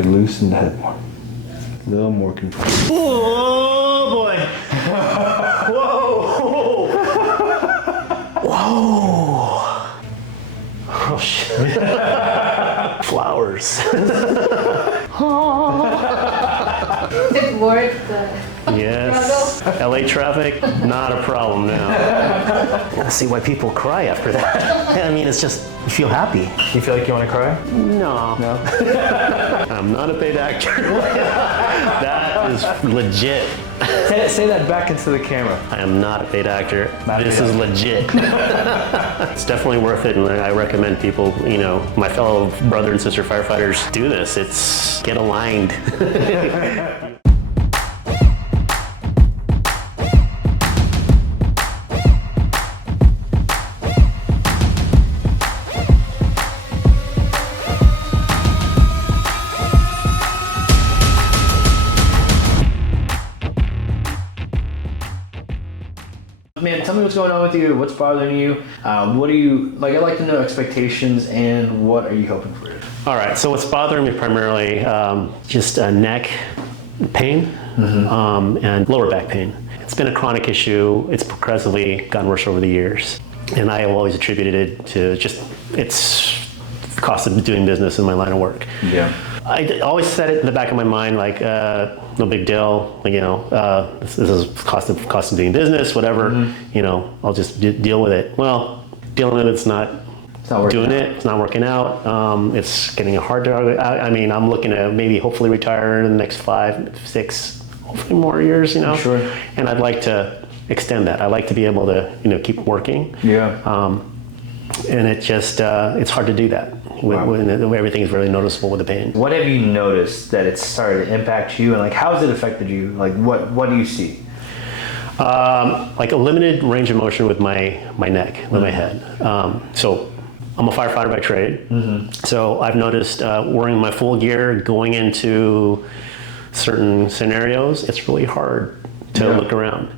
could loosen the head more. A little more control. Oh boy! Whoa! Whoa! Oh shit! Flowers. It worked. Yes. LA traffic, not a problem now. I see why people cry after that. I mean, it's just, you feel happy. You feel like you want to cry? No. No? I'm not a paid actor. That is legit. Say that back into the camera. I am not a paid actor. Not This paid is actor. legit. It's definitely worth it, and I recommend people, you know, my fellow brother and sister firefighters, do this. It's, get aligned. Man, tell me what's going on with you. What's bothering you? What do you like? I'd like to know expectations and what are you hoping for? All right, so what's bothering me primarily, just neck pain and lower back pain. It's been a chronic issue. It's progressively gotten worse over the years. And I have always attributed it to just, it's the cost of doing business in my line of work. Yeah. I always said it in the back of my mind, like, no big deal, you know, this is cost of doing business, whatever, you know, I'll just deal with it. Well, dealing with it's not doing it, it's not working out, it's getting hard to, I mean, I'm looking to maybe hopefully retire in the next 5, 6, hopefully more years, you know, Sure. and I'd like to extend that. I'd like to be able to, you know, keep working. Yeah. And it just, it's hard to do that when everything is really noticeable with the pain. What have you noticed that it's started to impact you, and like how has it affected you? Like what do you see? Like a limited range of motion with my neck, with my head. So I'm a firefighter by trade. So I've noticed wearing my full gear, going into certain scenarios, it's really hard to look around.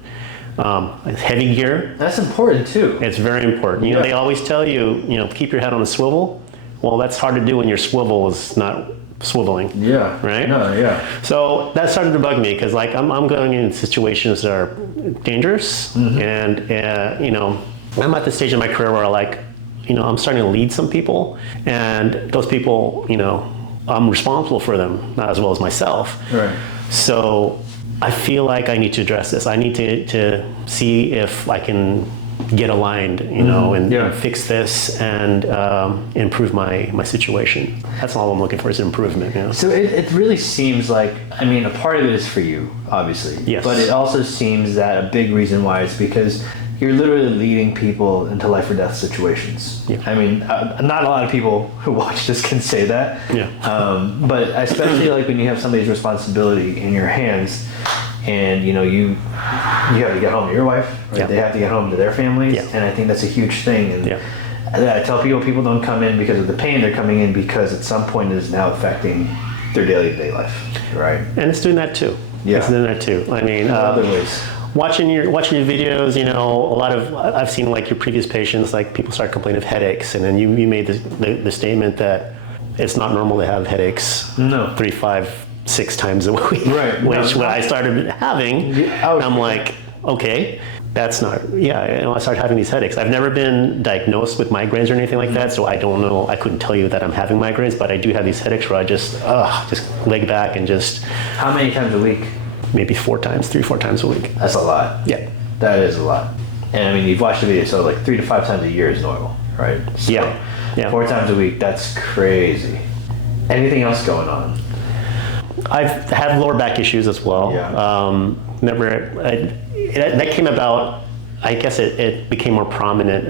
Heavy gear. That's important too. It's very important. You know, they always tell you, you know, keep your head on a swivel. Well, that's hard to do when your swivel is not swiveling. Yeah. Right? No, yeah. So that started to bug me because, like, I'm going in situations that are dangerous, and you know, I'm at the stage in my career where, like, you know, I'm starting to lead some people, and those people, you know, I'm responsible for them, not as well as myself. Right. So I feel like I need to address this. I need to see if I can get aligned, you know, and fix this and improve my situation. That's all I'm looking for is improvement. You know? So it really seems like, I mean, a part of it is for you, obviously. Yes. But it also seems that a big reason why is because you're literally leading people into life or death situations. Yeah. I mean, not a lot of people who watch this can say that. Yeah. But especially like when you have somebody's responsibility in your hands, and you know you have to get home to your wife, right? Yeah. They have to get home to their families, Yeah. and I think that's a huge thing. And I tell people don't come in because of the pain; they're coming in because at some point it is now affecting their day-to-day life, right? And it's doing that too. Yeah. It's doing that too. I mean, In other ways. Watching your videos, you know, a lot of, I've seen like your previous patients, like people start complaining of headaches, and then you made the statement that it's not normal to have headaches 3, 5, 6 times a week. Right. Which when I started having, I'm like, okay, that's not, you know, I started having these headaches. I've never been diagnosed with migraines or anything like that, so I don't know, I couldn't tell you that I'm having migraines, but I do have these headaches where I just leg back and just. How many times a week? Maybe 3, 4 times a week. That's a lot. Yeah. That is a lot. And I mean, you've watched the video, so like 3 to 5 times a year is normal, right? So Yeah. 4 times a week, that's crazy. Anything else going on? I've had lower back issues as well. Yeah. That came about, I guess it became more prominent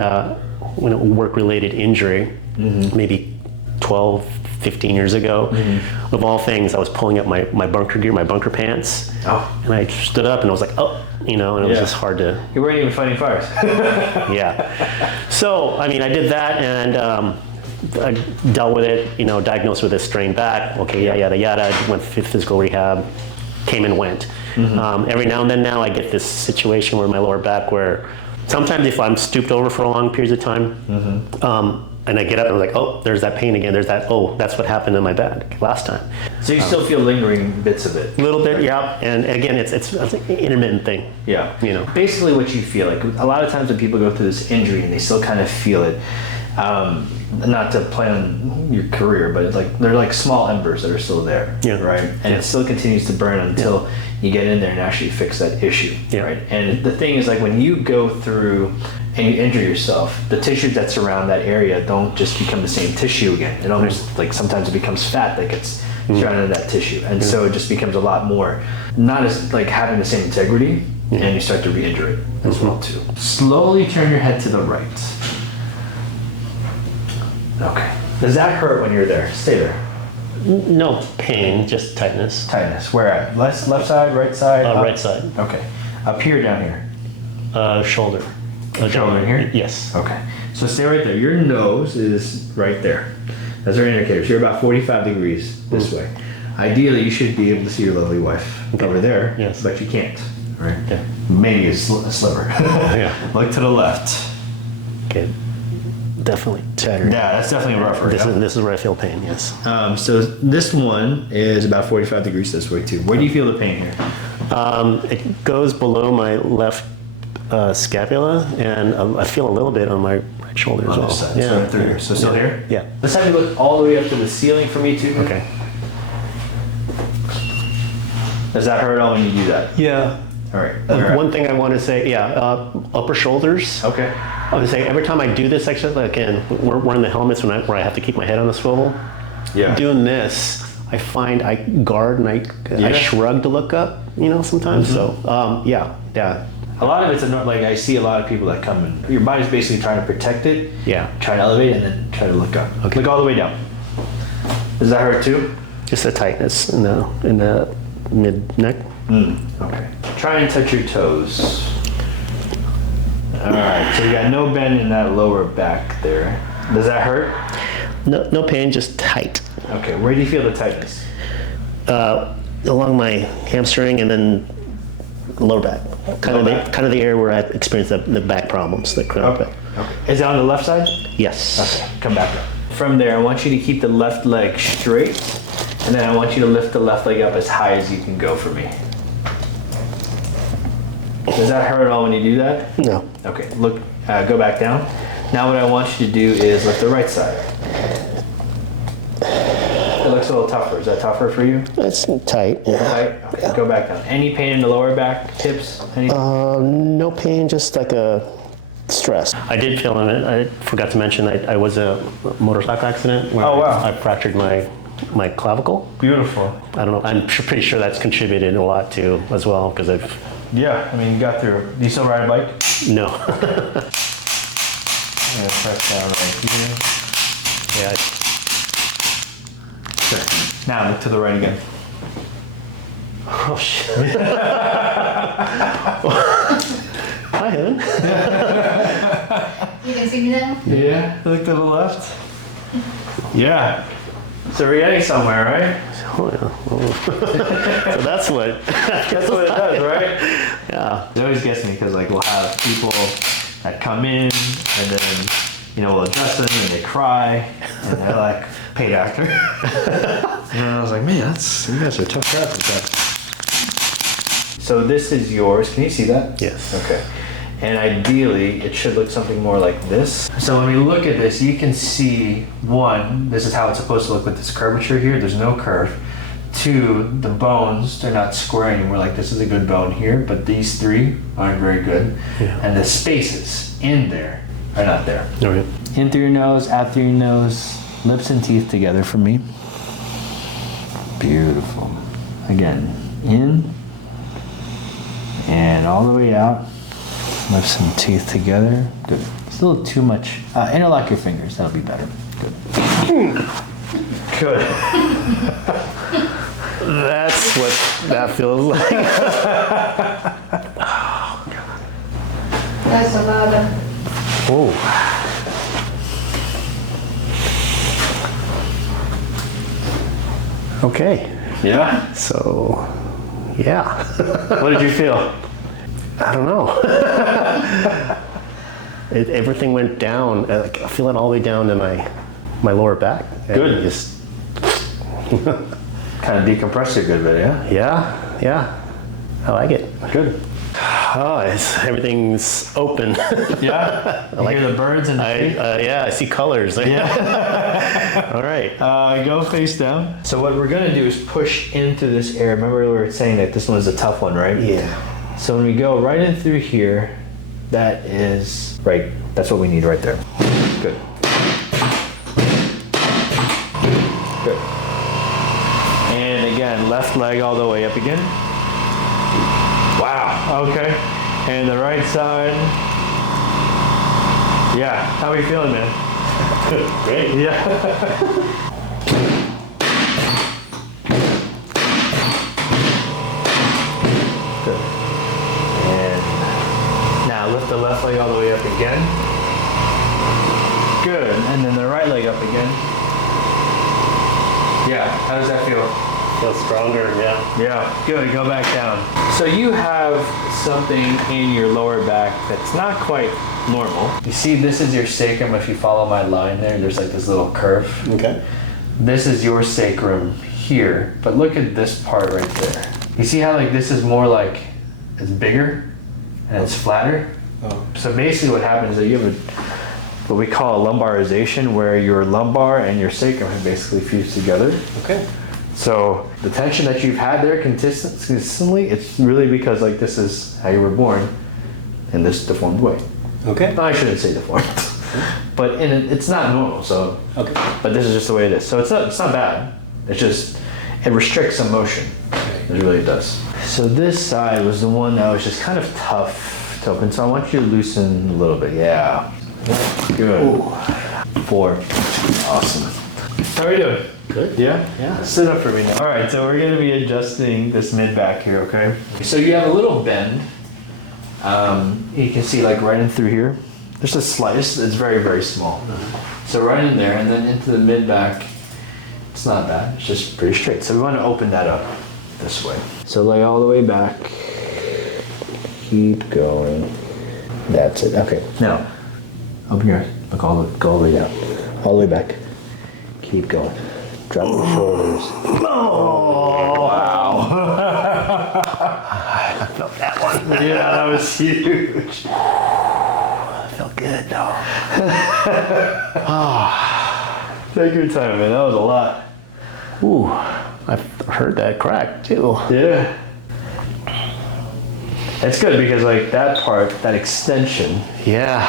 when a work-related injury, maybe 12, 15 years ago. Of all things, I was pulling up my bunker gear, my bunker pants, and I stood up and I was like, oh, you know, and it was just hard to. You weren't even fighting fires. Yeah. So, I mean, I did that and I dealt with it, you know, diagnosed with a strained back. Okay, yada, yada. Went through physical rehab, came and went. Every now and then now I get this situation where my lower back where sometimes if I'm stooped over for a long period of time, and I get up and I'm like, oh, there's that pain again. There's that, oh, that's what happened in my back last time. So you still feel lingering bits of it? A little bit, yeah. And again, it's an intermittent thing. Yeah. You know. Basically what you feel like, a lot of times when people go through this injury and they still kind of feel it, not to plan your career, but it's like they're like small embers that are still there, right? And it still continues to burn until you get in there and actually fix that issue, right? And the thing is, like, when you go through and you injure yourself, the tissues that surround that area don't just become the same tissue again. It almost like sometimes it becomes fat that gets surrounded in that tissue, and so it just becomes a lot more not as like having the same integrity, and you start to re-injure it as well too. Slowly turn your head to the right. Okay. Does that hurt when you're there? Stay there. No pain, just tightness. Tightness. Where at? Left side, right side? Right side. Okay. Up here, down here? Shoulder. Shoulder in here? Yes. Okay. So stay right there. Your nose is right there. That's our indicators. You're about 45 degrees this way. Ideally, you should be able to see your lovely wife over there, but you can't. Right? Yeah. Maybe a sliver. Look to the left. Okay. Definitely tighter. Yeah, that's definitely rougher. This is where I feel pain, yes. So this one is about 45 degrees this way too. Where do you feel the pain here? It goes below my left scapula, and I feel a little bit on my right shoulder as well. Side. Yeah. So through here. So still here? Yeah. Let's have you look all the way up to the ceiling for me too. Okay. Does that hurt at all when you do that? Yeah. All right. One thing I want to say, upper shoulders. Okay. I would say every time I do this exercise, like again, we're wearing the helmets where I have to keep my head on a swivel. Yeah. Doing this, I find I guard and I shrug to look up, sometimes. So, yeah. A lot of it's like I see a lot of people that come and your body's basically trying to protect it. Yeah. Try to elevate and then try to look up. Okay. Look all the way down. Does that hurt too? Just a tightness in the mid neck. Okay. Try and touch your toes. All right. So you got no bend in that lower back there. Does that hurt? No pain, just tight. Okay. Where do you feel the tightness? Along my hamstring and then lower back. Kind of the area where I experience the back problems that come up. Okay. Is it on the left side? Yes. Okay. Come back up. From there, I want you to keep the left leg straight, and then I want you to lift the left leg up as high as you can go for me. Does that hurt at all when you do that? No. Okay, look, go back down. Now what I want you to do is lift the right side. It looks a little tougher. Is that tougher for you? It's tight. Yeah. Tight? Okay, go back down. Any pain in the lower back, hips, anything? No pain, just like a stress. I did feel in it. I forgot to mention I was a motorcycle accident where I fractured my clavicle. Beautiful. I don't know. I'm pretty sure that's contributed a lot too as well because I've. Yeah, I mean, you got through. Do you still ride a bike? No. I'm gonna press down right here. Yeah. Okay. Now look to the right again. Oh shit. Hi, hon. You can see me now? Yeah. Look to the left. Yeah. So we're getting somewhere, right? Oh, yeah. So that's what it does, right? Yeah. It always gets me because like we'll have people that come in and then we'll address them and they cry and they're like paid actor. And I was like, man, you guys are tough crap with that. So this is yours. Can you see that? Yes. Okay. And ideally, it should look something more like this. So when we look at this, you can see, one, this is how it's supposed to look with this curvature here. There's no curve. Two, the bones, they're not square anymore. Like this is a good bone here, but these three aren't very good. Yeah. And the spaces in there are not there. All right. In through your nose, out through your nose, lips and teeth together for me. Beautiful. Again, in and all the way out. Lips and teeth together. Good. Still too much. Interlock your fingers. That'll be better. Good. Good. That's what that feels like. Oh, God. That's a lot of. Oh. Okay. Yeah. So, yeah. What did you feel? I don't know. everything went down. Like, I feel it all the way down to my lower back. Good. Just kind of decompress you a good bit, yeah? Yeah. I like it. Good. Oh, everything's open. Yeah? You hear the birds and the trees? Yeah, I see colors. Yeah. All right. Go face down. So what we're gonna do is push into this area. Remember we were saying that this one's a tough one, right? Yeah. So when we go right in through here, that is right. That's what we need right there. Good. Good. And again, left leg all the way up again. Wow. Okay. And the right side. Yeah. How are you feeling, man? Great. Yeah. Good. And now lift the left leg all the way up again. Good. And then the right leg up again. Yeah. How does that feel? Feels stronger, yeah. Yeah. Good. Go back down. So you have something in your lower back that's not quite normal. You see, this is your sacrum. If you follow my line there's like this little curve. Okay. This is your sacrum here, but look at this part right there. You see how like this is more like, it's bigger and it's flatter? Oh. So basically what happens is that you have what we call a lumbarization, where your lumbar and your sacrum have basically fused together. Okay. So the tension that you've had there consistently, it's really because like this is how you were born in this deformed way. Okay. No, I shouldn't say deformed, but it's not normal. So, Okay. but this is just the way it is. So it's not bad. It's just it restricts some motion. Okay. It really does. So this side was the one that was just kind of tough to open. So I want you to loosen a little bit. Yeah. Good. Ooh. 4. Awesome. How are you doing? Good. Yeah? Yeah. Sit up for me now. All right, so we're going to be adjusting this mid back here, okay? So you have a little bend. You can see like right in through here. There's a slight, it's very, very small. So right in there and then into the mid back, it's not bad. It's just pretty straight. So we want to open that up this way. So lay all the way back. Keep going. That's it. Okay. Now, open your eyes. Look go all the way down. All the way back. Keep going. Drop your shoulders. Oh, wow. I felt that one. Yeah, that was huge. That felt good, though. Take your time, man. That was a lot. Ooh, I've heard that crack, too. Yeah. It's good because like that part, that extension, Yeah.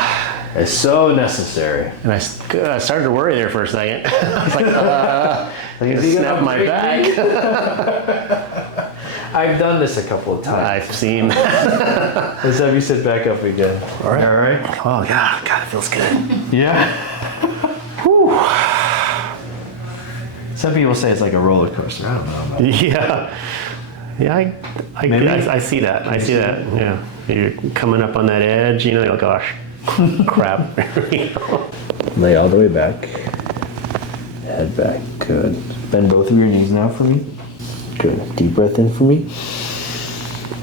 is so necessary. And I started to worry there for a second. I was like, I'm going to snap my back. I've done this a couple of times. I've seen. Let's have you sit back up again. All right. All right. Oh, God, it feels good. Yeah. Whew. Some people say it's like a roller coaster. I don't know. About it. Yeah. Yeah, I see that. I see that. Yeah. You're coming up on that edge, you know, oh gosh. Crap. Lay all the way back. Head back. Good. Bend both of your knees now for me. Good. Deep breath in for me.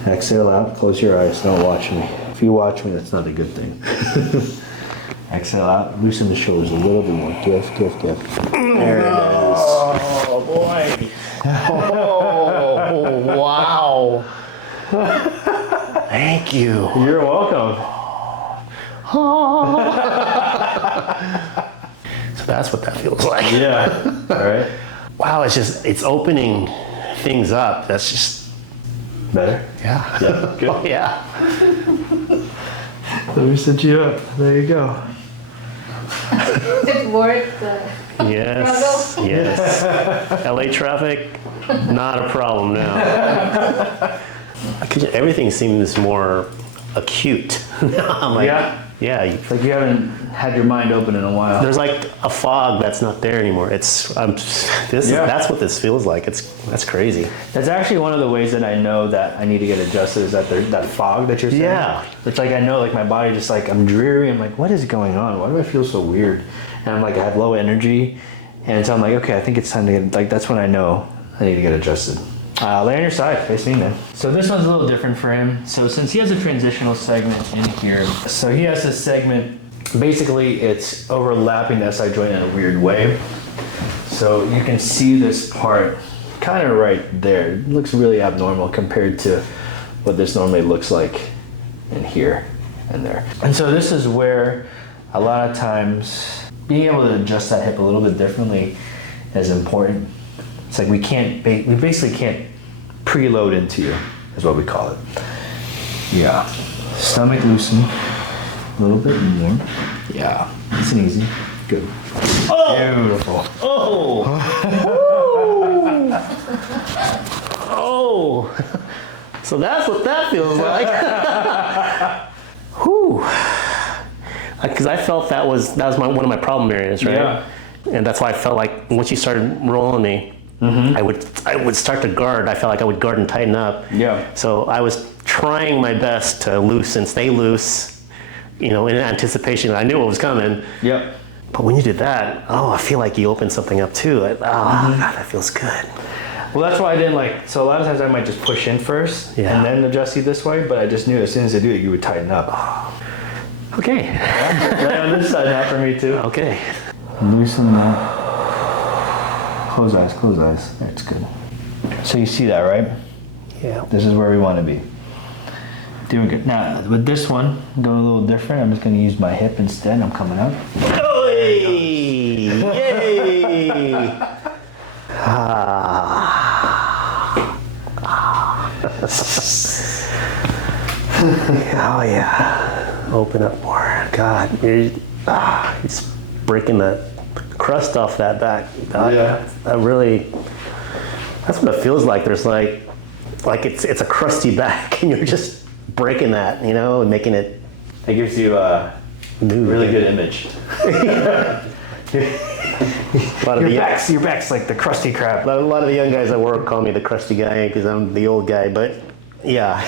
Exhale out. Close your eyes. Don't watch me. If you watch me, that's not a good thing. Exhale out. Loosen the shoulders a little bit more. Give. There it is. Oh, boy. Oh, wow. Thank you. You're welcome. So that's what that feels like. Yeah. All right. Wow, it's opening things up. That's just Better? yeah. Yeah. Good. Oh, yeah. Let me sit you up. There you go. Is it worth the Yes. struggle? Yes. LA traffic, not a problem now. Everything seems more acute. I'm like, yeah. It's like you haven't had your mind open in a while. There's like a fog that's not there anymore. That's what this feels like. That's crazy. That's actually one of the ways that I know that I need to get adjusted is that there's that fog that you're saying. Yeah. It's like I know like my body just like I'm dreary. I'm like, what is going on? Why do I feel so weird? And I'm like, I have low energy. And so I'm like, okay, I think it's time to get, like, that's when I know I need to get adjusted. Lay on your side, face me, man. So this one's a little different for him. So since he has a transitional segment in here, so he has a segment basically it's overlapping the SI joint in a weird way. So you can see this part kind of right there. It looks really abnormal compared to what this normally looks like in here and there. And so this is where a lot of times being able to adjust that hip a little bit differently is important. It's like we basically can't preload into you, is what we call it. Yeah. Stomach loosen a little bit more. Yeah. Nice and easy. Good. Oh! Beautiful. Oh! Oh! So that's what that feels like. Whew. Because I felt that was one of my problem areas, right? Yeah. And that's why I felt like once you started rolling me, I would start to guard. I felt like I would guard and tighten up. Yeah. So I was trying my best to loosen, stay loose, in anticipation that I knew what was coming. Yep. But when you did that, I feel like you opened something up too. God, that feels good. Well, that's why I didn't so a lot of times I might just push in first and then adjust you this way, but I just knew as soon as I do it, you would tighten up. Okay. Right on this side now for me too. Okay. Loosen that. Close eyes. That's good. So you see that, right? Yeah. This is where we want to be. Doing good. Now, with this one, going a little different, I'm just going to use my hip instead. I'm coming up. Hey! Yay! Oh yeah. Open up more. God, you're just breaking the crust off that back. Yeah. That's what it feels like. There's like it's a crusty back and you're just breaking that, and making it. It gives you a really good image. Your back's like the crusty crab. A lot of the young guys at work call me the crusty guy because I'm the old guy, but yeah.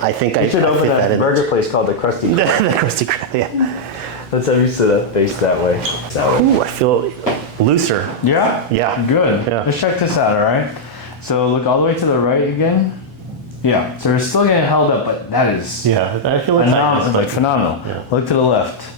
I think I should open that a in burger place called the Krusty Krab. The crusty crab, yeah. Let's have you sit up, face that way. Ooh, I feel looser. Yeah? Yeah. Good. Yeah. Let's check this out, all right? So look all the way to the right again. Yeah. So we're still getting held up, but that is I feel like phenomenal. Yeah. Look to the left.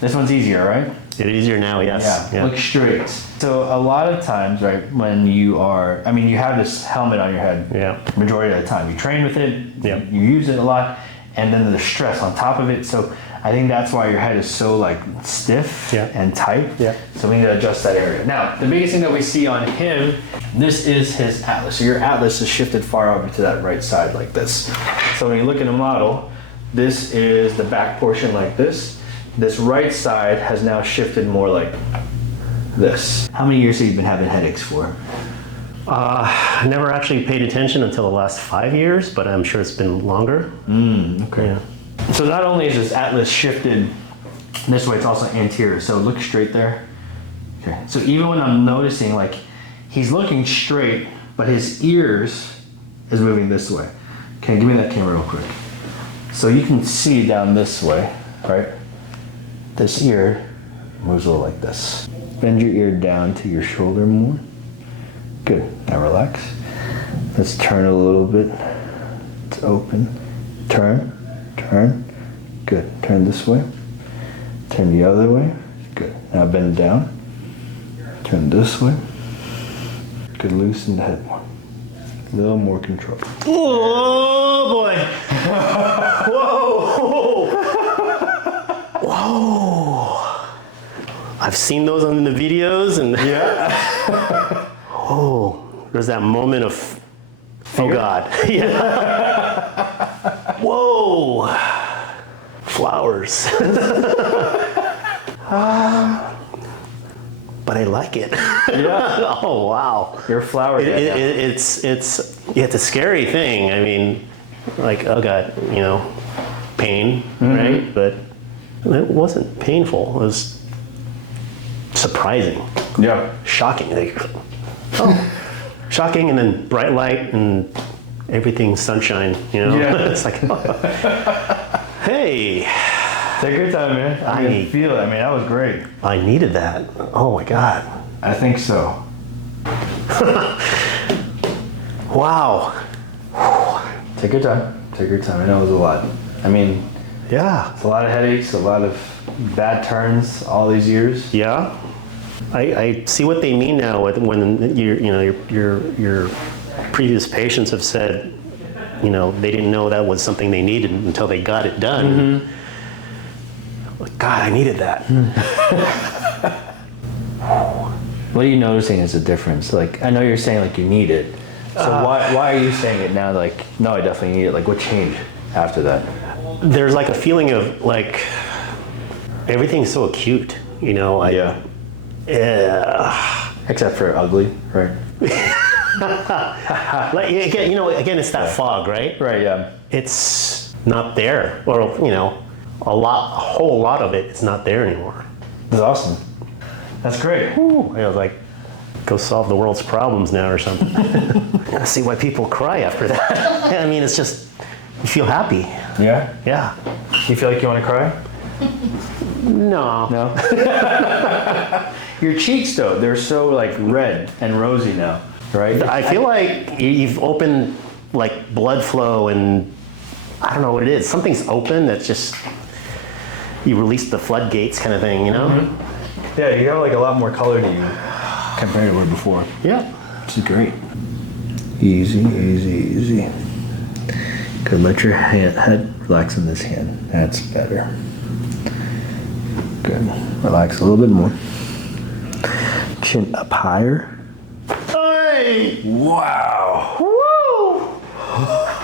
This one's easier, right? It's easier now, yes. Yeah. Look straight. So a lot of times, right, when you have this helmet on your head. Yeah. Majority of the time, you train with it. Yeah. You use it a lot, and then the stress on top of it. So I think that's why your head is so stiff and tight. Yeah. So we need to adjust that area. Now, the biggest thing that we see on him, this is his atlas. So your atlas is shifted far over to that right side like this. So when you look at a model, this is the back portion like this. This right side has now shifted more like this. How many years have you been having headaches for? I never actually paid attention until the last 5 years, but I'm sure it's been longer. Okay. Yeah. So not only is this atlas shifted this way, it's also anterior. So look straight there. Okay. So even when I'm noticing he's looking straight, but his ears is moving this way. Okay, give me that camera real quick. So you can see down this way, right? This ear moves a little like this. Bend your ear down to your shoulder more. Good. Now relax. Let's turn a little bit. It's open. Turn. Good. Turn this way. Turn the other way. Good. Now bend down. Turn this way. Good. Loosen the head more. A little more control. Oh boy! Whoa! Whoa! I've seen those on the videos, and there's that moment of oh God! Yeah. Whoa! Flowers. But I like it. Yeah. Oh wow. Your flower. It's a scary thing. I mean, oh God, pain, right? But it wasn't painful. It was surprising. Yeah. Shocking. Shocking, and then bright light and everything sunshine. Yeah. It's like, hey. Take your time, man. I can feel it. I mean, that was great. I needed that. Oh my God. I think so. Wow. Take your time. I know it was a lot. I mean, Yeah. It's a lot of headaches, a lot of bad turns all these years. Yeah. I see what they mean now when your previous patients have said, they didn't know that was something they needed until they got it done. Like, God, I needed that. What are you noticing as a difference? Like, I know you're saying like you need it. So why are you saying it now? Like, no, I definitely need it. Like, what changed after that? There's like a feeling of like everything's so acute, Yeah. Except for ugly, right? Like again, it's that fog, right? Right. Yeah. It's not there, or a whole lot of it is not there anymore. That's awesome. That's great. Ooh, I was like, go solve the world's problems now or something. I see why people cry after that. I mean, it's just you feel happy. Yeah. Yeah. You feel like you want to cry? No. No. Your cheeks, though, they're so like red and rosy now, right? I feel like you've opened like blood flow, and I don't know what it is. Something's open that's just you release the floodgates kind of thing, Mm-hmm. Yeah, you have like a lot more color to you compared to where before. Yeah. Which is great. Easy, easy, easy. Good. Let your head relax in this hand. That's better. Good. Relax a little bit more. Chin up higher. Hey! Wow. Woo!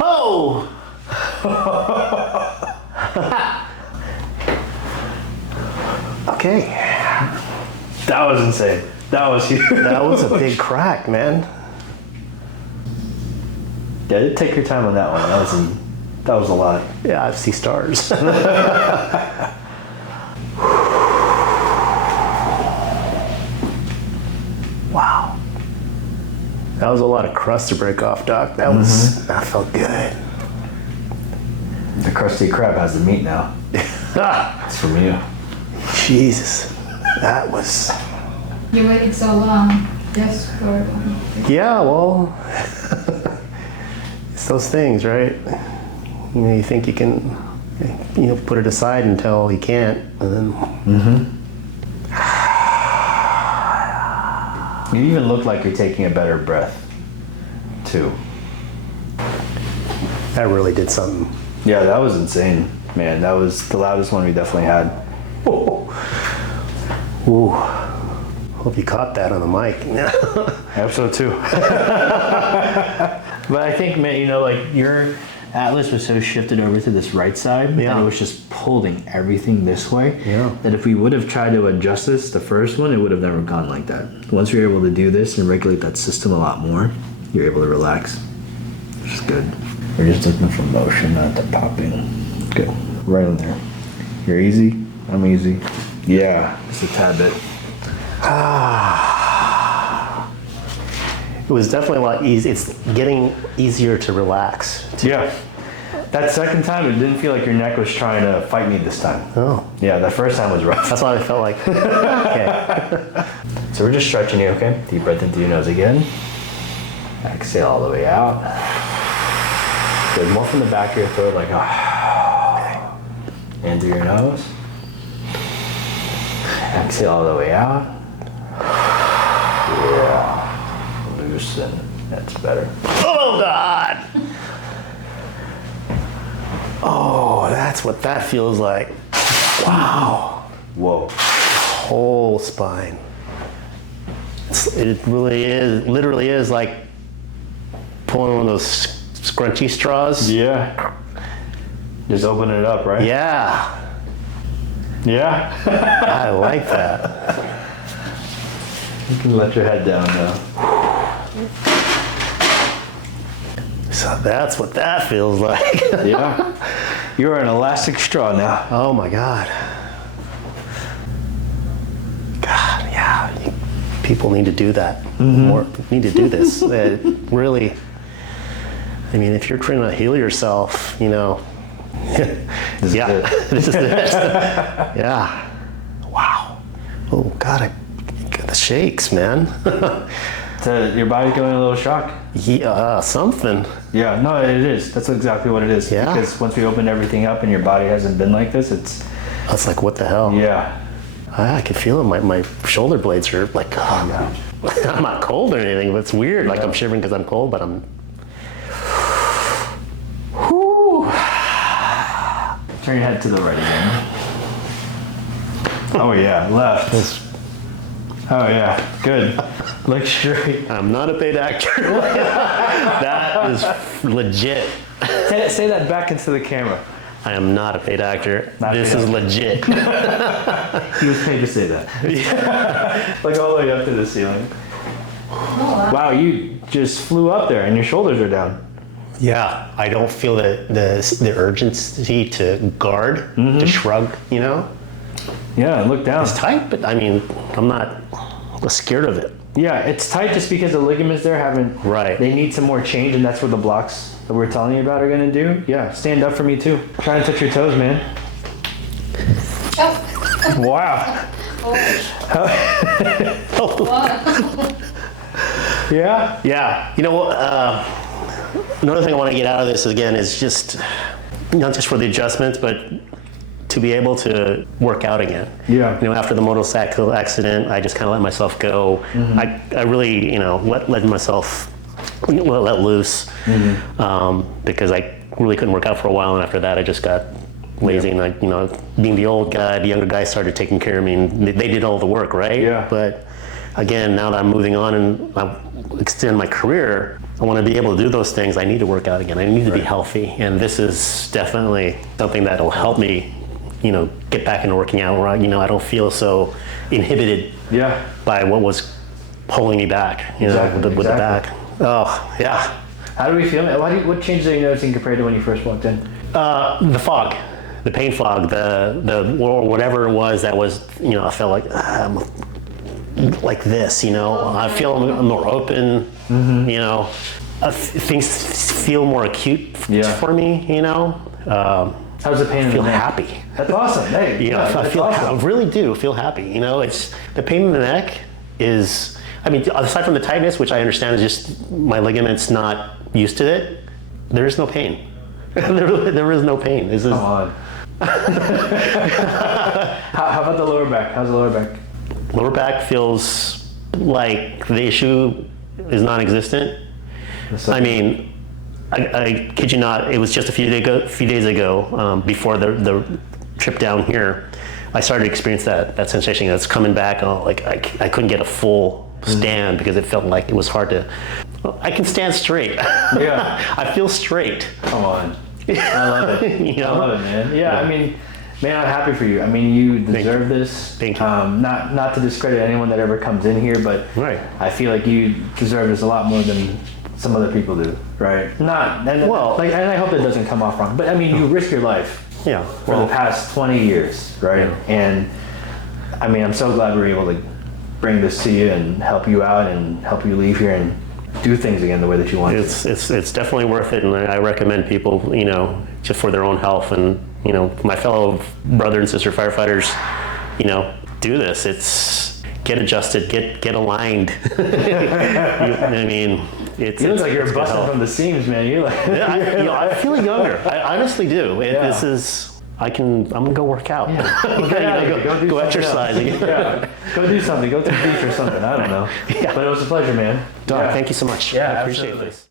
Oh! Okay. That was insane. That was huge. That was a big crack, man. Yeah, take your time on that one. That was a lot. Yeah, I see stars. Wow. That was a lot of crust to break off, Doc. That felt good. The crusty crab has the meat now. It's from you. Jesus. That was... You waited so long just for... Yeah, well... it's those things, right? You think you can, put it aside until you can't, and then... You even look like you're taking a better breath, too. That really did something. Yeah, that was insane, man. That was the loudest one we definitely had. Ooh. Hope you caught that on the mic. Episode 2. But I think, man, like your Atlas was so shifted over to this right side, and it was just pulling everything this way, that if we would have tried to adjust this, the first one, it would have never gone like that. Once you're able to do this and regulate that system a lot more, you're able to relax, which is good. We're just looking for motion, not the popping. Good. Right in there. You're easy. I'm easy. Yeah. Just a tad bit. It was definitely a lot easier. It's getting easier to relax. Yeah. That second time, it didn't feel like your neck was trying to fight me this time. Oh. Yeah, that first time was rough. That's what I felt like. Okay. So we're just stretching you, okay? Deep breath into your nose again. Exhale all the way out. Good. More from the back of your throat, like, okay. In through your nose. Exhale all the way out. Yeah. Loosen. That's better. Oh, God. Oh, that's what that feels like. Wow. Whoa. Whole spine. It really is, literally is like pulling one of those scrunchy straws. Yeah. Just open it up, right? Yeah. Yeah. I like that. You can let your head down now. So that's what that feels like. Yeah. You're an elastic straw now. Oh my God. God, yeah. People need to do that. More need to do this. Really. I mean, if you're trying to heal yourself, This is it. this is it. Yeah. Wow. Oh God, I got the shakes, man. Your body's going in a little shock. Yeah, something. Yeah, no, it is. That's exactly what it is. Yeah. Because once we open everything up and your body hasn't been like this, it's... That's like, what the hell? Yeah. I can feel it. My shoulder blades are like, Yeah. I'm not cold or anything, but it's weird. Like I'm shivering because I'm cold, but I'm... Whew. Turn your head to the right again. Oh yeah, left. Oh yeah, good. Look straight. I'm not a paid actor. That is legit. Say that back into the camera. I am not a paid actor. Not This paid is actor. legit. He was paid to say that. Like all the way up to the ceiling. Oh, Wow, you just flew up there and your shoulders are down. Yeah, I don't feel the urgency to guard, to shrug, you know? Yeah, look down. It's tight, but I mean, I'm not scared of it. Yeah, it's tight just because the ligaments there haven't... Right. They need some more change, and that's what the blocks that we're telling you about are going to do. Yeah, stand up for me too. Try and touch your toes, man. oh. Wow. Wow. Yeah? Yeah, you know what? Another thing I want to get out of this again is just not just for the adjustments, but to be able to work out again. Yeah. You know, after the motorcycle accident, I just kind of let myself go. I really, you know, let myself let loose because I really couldn't work out for a while, and after that, I just got lazy. And I, you know, being the old guy, the younger guys started taking care of me, and they did all the work, right? Yeah. But again, now that I'm moving on and I extend my career, I want to be able to do those things. I need to work out again. I need to be healthy, and this is definitely something that'll help me, you know, get back into working out where I, you know, I don't feel so inhibited by what was pulling me back, you know, with the back. Oh, yeah. How do we feel? What changes are you noticing compared to when you first walked in? The fog, the pain fog, the or whatever it was that was, you know, I felt like this, you know. I feel I'm more open, you know. Things feel more acute for me, you know. How's the pain in the feel neck? happy. That's awesome. Hey, You know, I really do feel happy. You know, it's the pain in the neck is, I mean, aside from the tightness, which I understand is just my ligaments not used to it, there is no pain. there is no pain. This is, Come on. How about the lower back? How's the lower back? lower back feels like the issue is non-existent. I mean, I kid you not, it was just a few days ago, before the trip down here, I started to experience that sensation that's coming back. Like I couldn't get a full stand because it felt like it was hard to. I can stand straight. Yeah. I feel straight. Come on. I love it. You know? I love it, man. Yeah, I mean, man, I'm happy for you. I mean, you deserve this. Thank you. Not to discredit anyone that ever comes in here, but I feel like you deserve this a lot more than some other people do, right? And I hope that doesn't come off wrong, but I mean, you risk your life for the past 20 years, right? Yeah. And I mean, I'm so glad we're able to bring this to you and help you out and help you leave here and do things again the way that you want to. It's definitely worth it, and I recommend people, you know, just for their own health, and you know, my fellow brother and sister firefighters, you know, do this. It's get adjusted, get aligned. I mean, you look like you're busting from the seams, man. You're like, I feel younger. I honestly do. This is. I'm gonna go work out. Yeah. Go exercise again. Yeah. Go do something. Go to the beach or something. I don't know. Yeah. But it was a pleasure, man. Doc, thank you so much. Yeah, I appreciate absolutely. this.